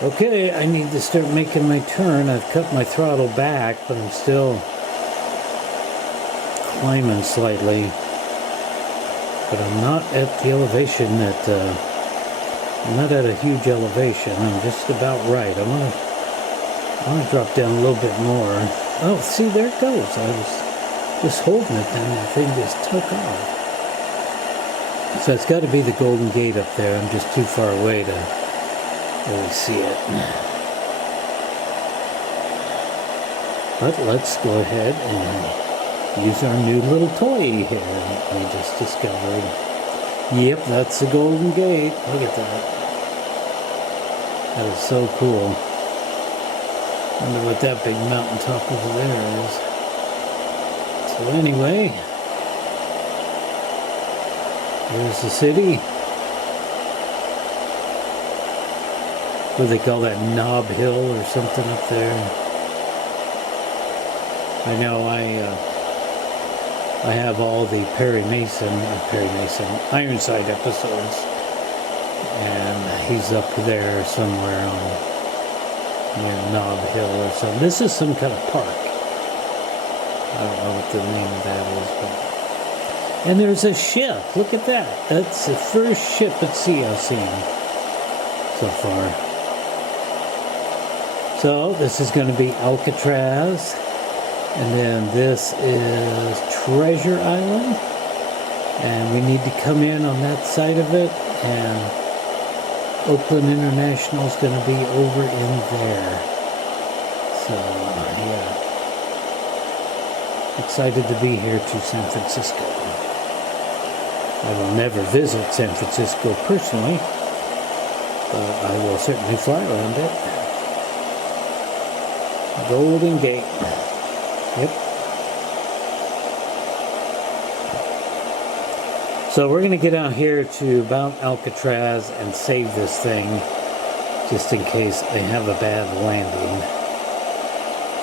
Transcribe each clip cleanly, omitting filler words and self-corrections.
Okay, I need to start making my turn. I've cut my throttle back, but I'm still climbing slightly. But I'm not at the elevation that, I'm not at a huge elevation. I'm just about right. I want to drop down a little bit more. Oh, see, there it goes. I was just holding it, and the thing just took off. So it's got to be the Golden Gate up there. I'm just too far away to really see it. But let's go ahead and use our new little toy here that we just discovered. Yep, that's the Golden Gate. Look at that. That is so cool. Wonder what that big mountaintop over there is. So anyway, here's the city. What do they call that, Knob Hill or something up there? I know I have all the Ironside episodes, and he's up there somewhere on near Knob Hill or something. This is some kind of park. I don't know what the name of that is, but... And there's a ship. Look at that. That's the first ship at sea I've seen so far. So this is going to be Alcatraz. And then this is Treasure Island. And we need to come in on that side of it. And Oakland International is going to be over in there. So, yeah. Excited to be here to San Francisco. I will never visit San Francisco personally, but I will certainly fly around it. Golden Gate. Yep. So we're going to get out here to about Alcatraz and save this thing, just in case I have a bad landing.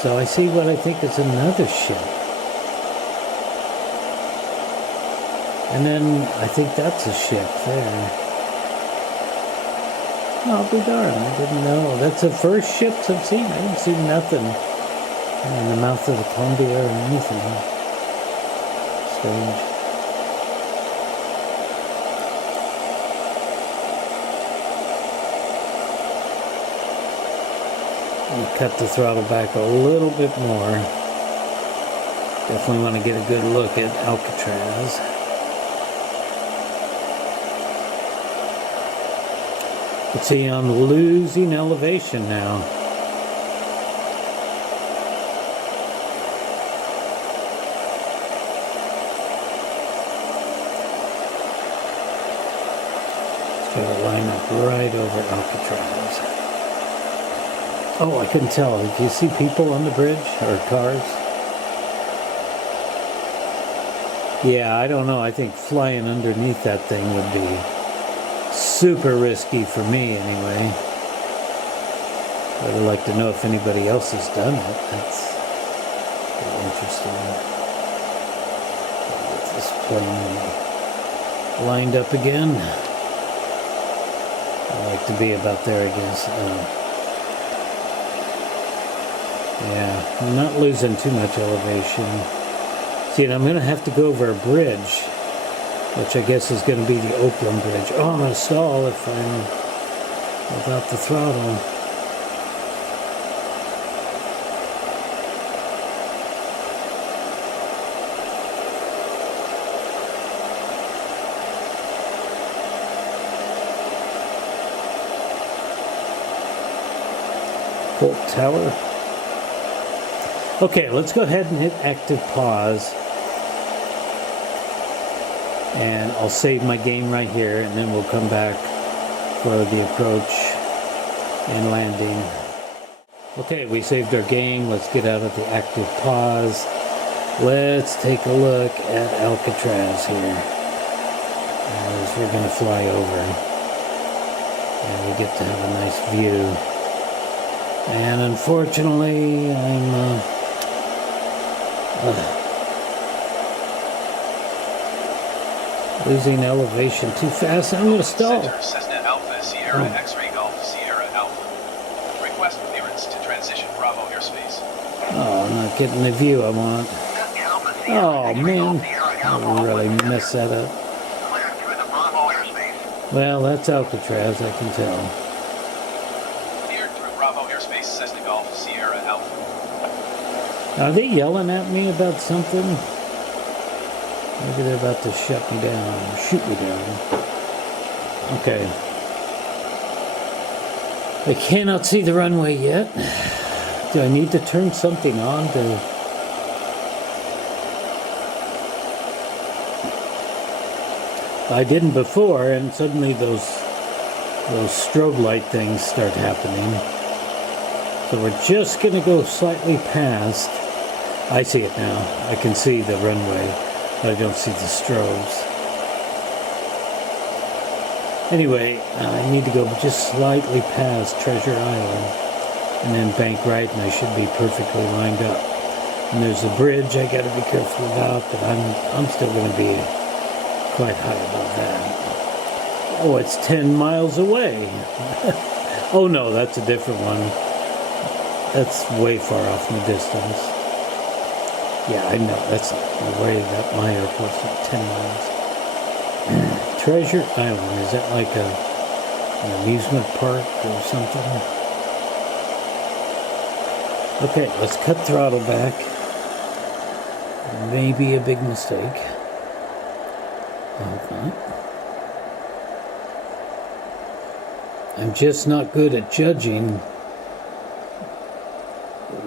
So I see what I think is another ship. And then I think that's a ship there. I'll be darned, I didn't know. That's the first ships I've seen. I didn't see nothing in the mouth of the Columbia or anything. Strange. I'll cut the throttle back a little bit more. Definitely want to get a good look at Alcatraz. Let's see, I'm losing elevation now. It's got to line up right over Alcatraz. Oh, I couldn't tell. Did you see people on the bridge or cars? Yeah, I don't know. I think flying underneath that thing would be super risky for me anyway. I would like to know if anybody else has done it. That's pretty interesting. Get this plane lined up again. I like to be about there, I guess. Yeah, I'm not losing too much elevation. See, and I'm going to have to go over a bridge, which I guess is going to be the Oakland Bridge. Oh, I'm going to stall if I'm without the throttle. Bolt Tower. Okay, let's go ahead and hit active pause. And I'll save my game right here, and then we'll come back for the approach and landing. Okay, we saved our game. Let's get out of the active pause. Let's take a look at Alcatraz here, as we're going to fly over. And we get to have a nice view. And unfortunately, I'm losing elevation too fast. I'm going to stall. Center, Cessna Alpha, Sierra X-Ray Golf, Sierra Alpha. clearance to transition Bravo airspace. Oh, I'm not getting the view I want. Oh, man. I really messed that up. Well, that's Alcatraz, I can tell. Cleared through Bravo airspace, Cessna Golf, Sierra Alpha. Are they yelling at me about something? Maybe they're about to shut me down, shoot me down. Okay. I cannot see the runway yet. Do I need to turn something on to... I didn't before, and suddenly those strobe light things start happening. So we're just going to go slightly past. I see it now. I can see the runway, but I don't see the strobes. Anyway, I need to go just slightly past Treasure Island and then bank right, and I should be perfectly lined up. And there's a bridge I got to be careful about, but I'm still going to be quite high above that. Oh, it's 10 miles away. Oh no, that's a different one. That's way far off in the distance. Yeah, I know. That's the way that my airport's like 10 miles. Treasure Island, is that like an amusement park or something? Okay, let's cut throttle back. Maybe a big mistake. Okay. I'm just not good at judging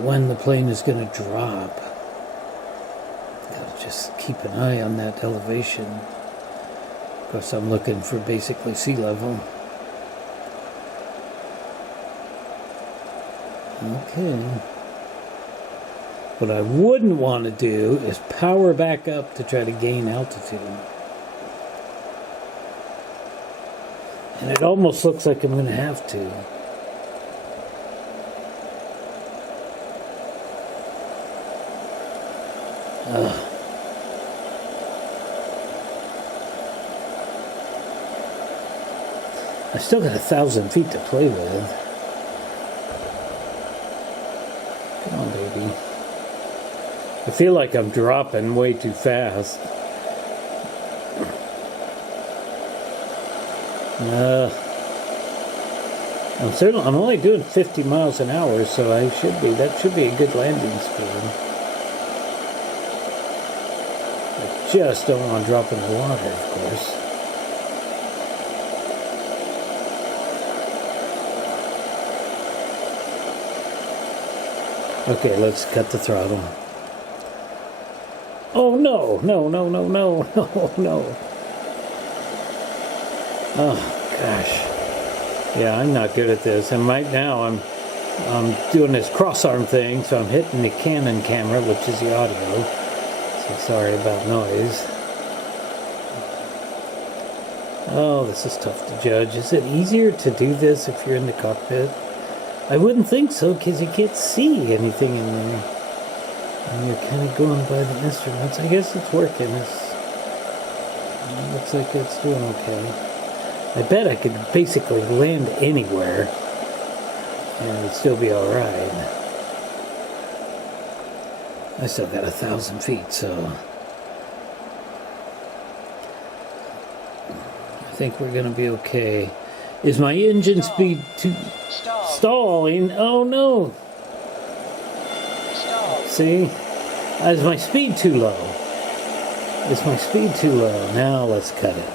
when the plane is going to drop. Gotta just keep an eye on that elevation. Of course, I'm looking for basically sea level. Okay. What I wouldn't want to do is power back up to try to gain altitude. And it almost looks like I'm going to have to. I still got 1,000 feet to play with. Come on, baby. I feel like I'm dropping way too fast. I'm only doing 50 miles an hour, so that should be a good landing speed. I just don't want to drop in the water, of course. Okay, let's cut the throttle. Oh no, no, no, no, no, no, no. Oh gosh. Yeah, I'm not good at this. And right now I'm doing this cross-arm thing, so I'm hitting the Canon camera, which is the audio. So sorry about noise. Oh, this is tough to judge. Is it easier to do this if you're in the cockpit? I wouldn't think so, because you can't see anything in there. And you're kind of going by the instruments. I guess it's working. It looks like it's doing okay. I bet I could basically land anywhere and it'd still be alright. I still got 1,000 feet, so I think we're gonna be okay. Is my engine speed too stalling? Oh no! See? Is my speed too low? Is my speed too low? Now let's cut it.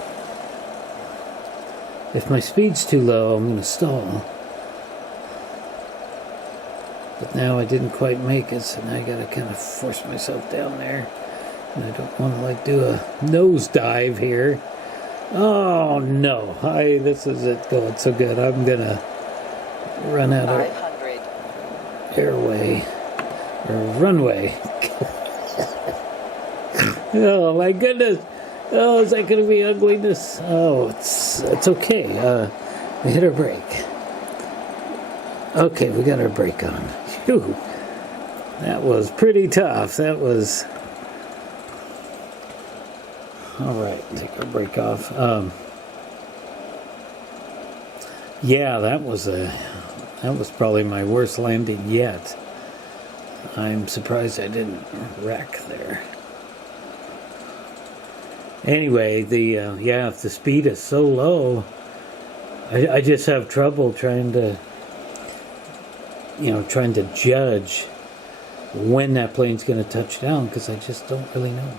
If my speed's too low, I'm going to stall. But now I didn't quite make it, so now I got to kind of force myself down there. And I don't want to like do a nosedive here. Oh no! This is it going so good. I'm going to run out of airway or runway. Oh my goodness! Oh, is that going to be ugliness? Oh, it's okay. We hit our brake. Okay, we got our brake on. Phew. That was pretty tough. That was... Alright, take our brake off. Yeah, that was That was probably my worst landing yet. I'm surprised I didn't wreck there. Anyway, if the speed is so low, I just have trouble trying to judge when that plane's going to touch down, because I just don't really know.